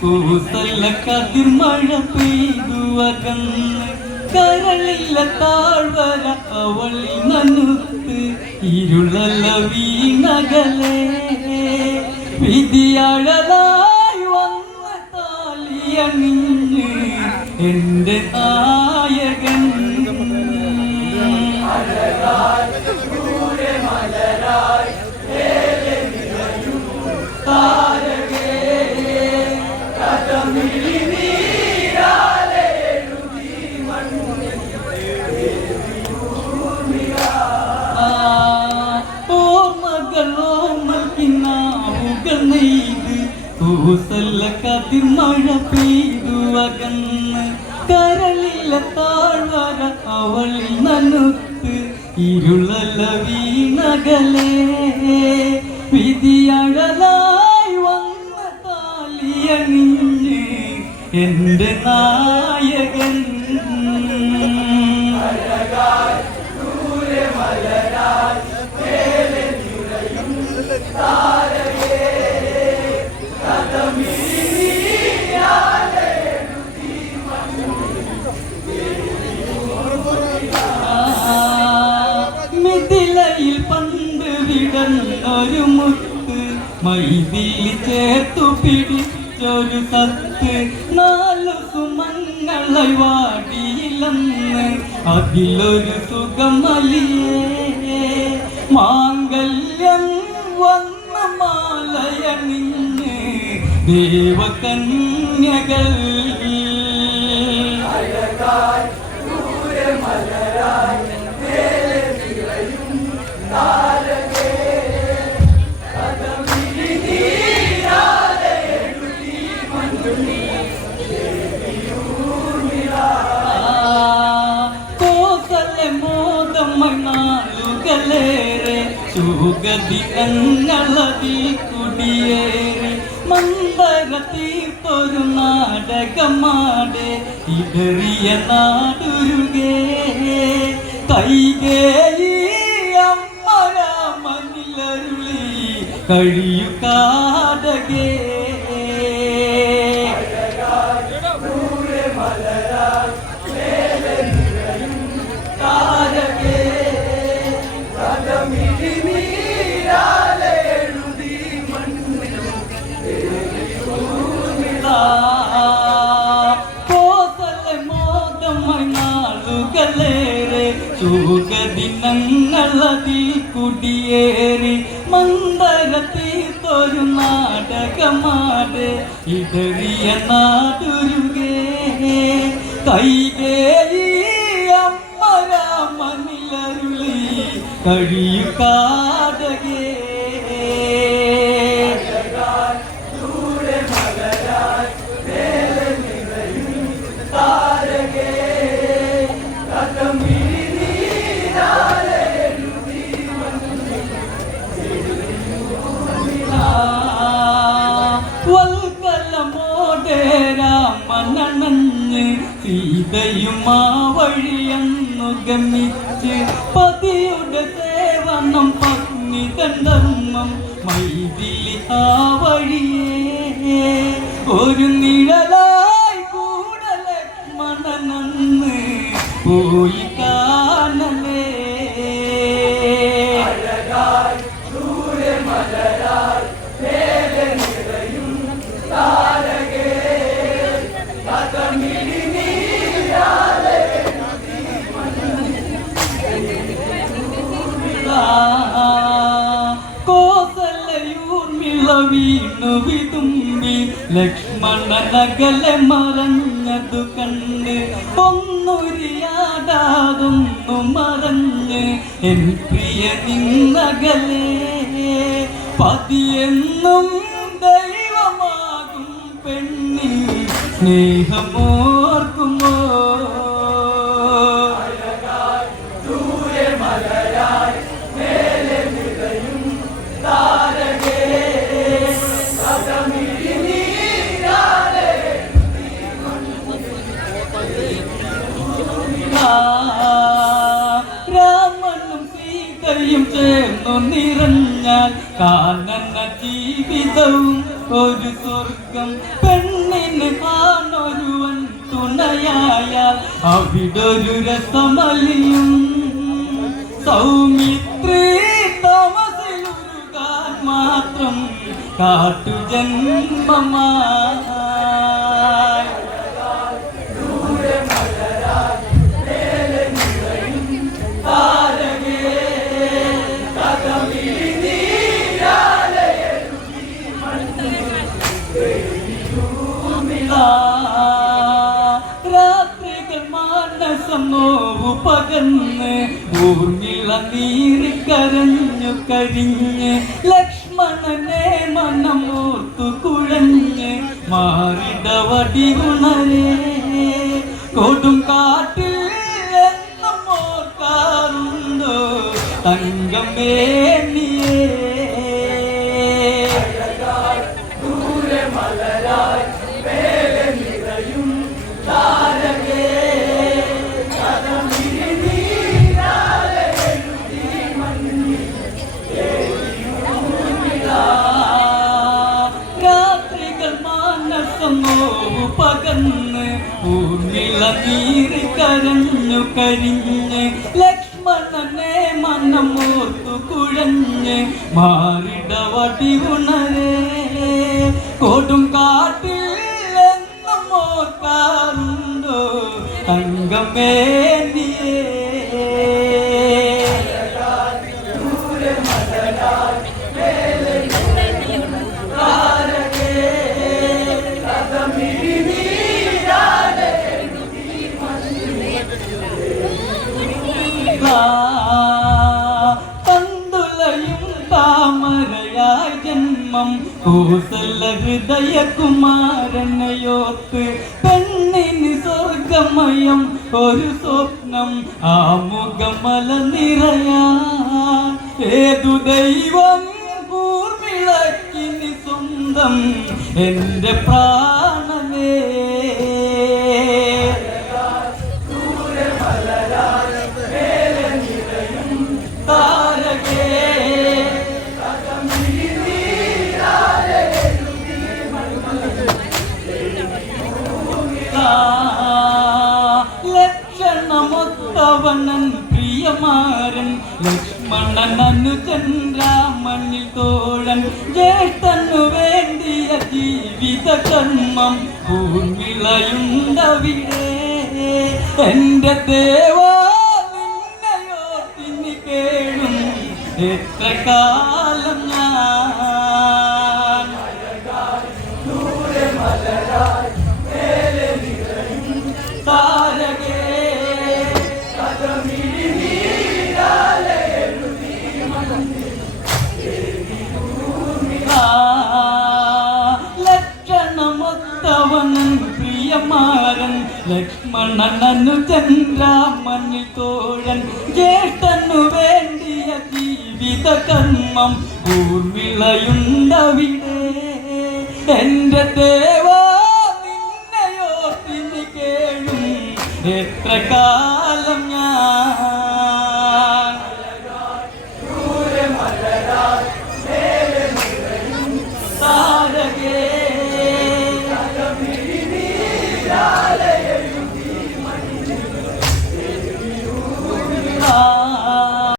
കൂസല കതിർമഴ പെയ്തു അകന്ന്. കരളില്ല താഴ്വര അവളി നനുത്ത്. ഇരുളല്ല വീണകലേ. വിധിയഴലായി വന്ന താലിയണിഞ്ഞ്. എന്റെ നായകൻ കതിർമഴ പെയ്തു അകന്ന് കരളിലെ താഴ്വര അവളിൽ നനുത്ത് ഇരുളല്ല വീണകലേ. വിധിയഴലായി വന്ന താലിയണിഞ്ഞ് എന്റെ നായകൻ വിടന്നൊരു മുത്ത്. മൈതിൽ ചേർത്തു പിടിച്ചൊരു സത്ത് നാലു സുമങ്ങളെ വാടിയില്ലെന്ന് അതിലൊരു സുഖമലിയേ. മാംഗല്യം വന്ന മാലയണിഞ്ഞ് ദേവകന്യകൾ. കോസലെ സുഗതികളതി കുടിയേറി മന്ദര തീർത്തൊരു നാടകമാടെ ഇടറിയ നാടുരുകേ. കൈകേയി അമ്മരാമനിലരുളി കഴിയു കോസലെ മോദമായി നാളുകളേറെ തീർത്തൊരു നാടകമാട് ഇടറിയ നാടുരുകേ. കൈകേയി അമ്മരാമനിലരുളി കഴിയു സീതയും ആ വഴിയെന്നു ഗമിച്ച് പതിയുടെ സേവനം പത്നി തണ്ടമ്മം മൈതിലി ആ വഴിയേ. ഒരു നിഴലായി കൂടലെ മണനന്ന് പോയി വീണു വിതുമ്പി ലക്ഷ്മണനകലെ മറഞ്ഞതു കണ്ട് ഒന്നുരിയാതാതൊന്നു മറഞ്ഞ് എൻ പ്രിയ നിന്നകലേ. പതിയെന്നും ദൈവമാകും പെണ്ണിൻ സ്നേഹമോർക്കുമോ ഒരു സ്വർഗം പെണ്ണിന് ആണൊരുവൻ തുണയായ അവിടൊരു രസമലിയും. സൗമിത്രി താമസിലുരുകാൻ മാത്രം കാട്ടുജന്മമായി നോവു പകർന്ന് ഊർമിള നീറി കരഞ്ഞു കരിഞ്ഞ് ലക്ഷ്മണനെ മനമോർത്തു കുഴഞ്ഞ് മാറിടവടി ഉണരേ കൊടും കാട്ടിൽ എന്നും ഓർക്കാറുണ്ടോ തങ്കമേ കരഞ്ഞു കരിഞ്ഞ് ലക്ഷ്മണനെ മനമോർത്തു കുഴഞ്ഞ് മാറിടവടി ഉണരേ. കൊടും കാട്ടിൽ എന്നും ഓർക്കാറുണ്ടോ തങ്കമേ നീയേ ജന്മം കോസല ഹൃദയ കുമാരനയോത്ത് പെണ്ണിന് സ്വർഗമയം ഒരു സ്വപ്നം ആ മുഖമല നിറയാ ഏതു ദൈവം കൂർമിളക്കിനി സ്വന്തം എന്റെ പ്രാണനേ ലക്ഷണമൊത്തവനൻ പ്രിയമാരൻ ലക്ഷ്മണൻ അനുജൻ രാമനിൽ തോഴൻ ജ്യേഷ്ഠനു വേണ്ടിയ ജീവിത കർമ്മം ഊർമിളയുണ്ടവിടെ എന്റെ നിന്നയോ തിന്നി കേഴും. എത്ര കാലം അനുജൻ രാമനിൽ തോഴൻ ജ്യേഷ്ഠനു വേണ്ടിയ ജീവിത കർമ്മം ഊർമിളയുണ്ടവിടെ. എന്റെ ദേവാ നിന്നയോർത്തിനി കേഴും. എത്ര കാലം ഞാൻ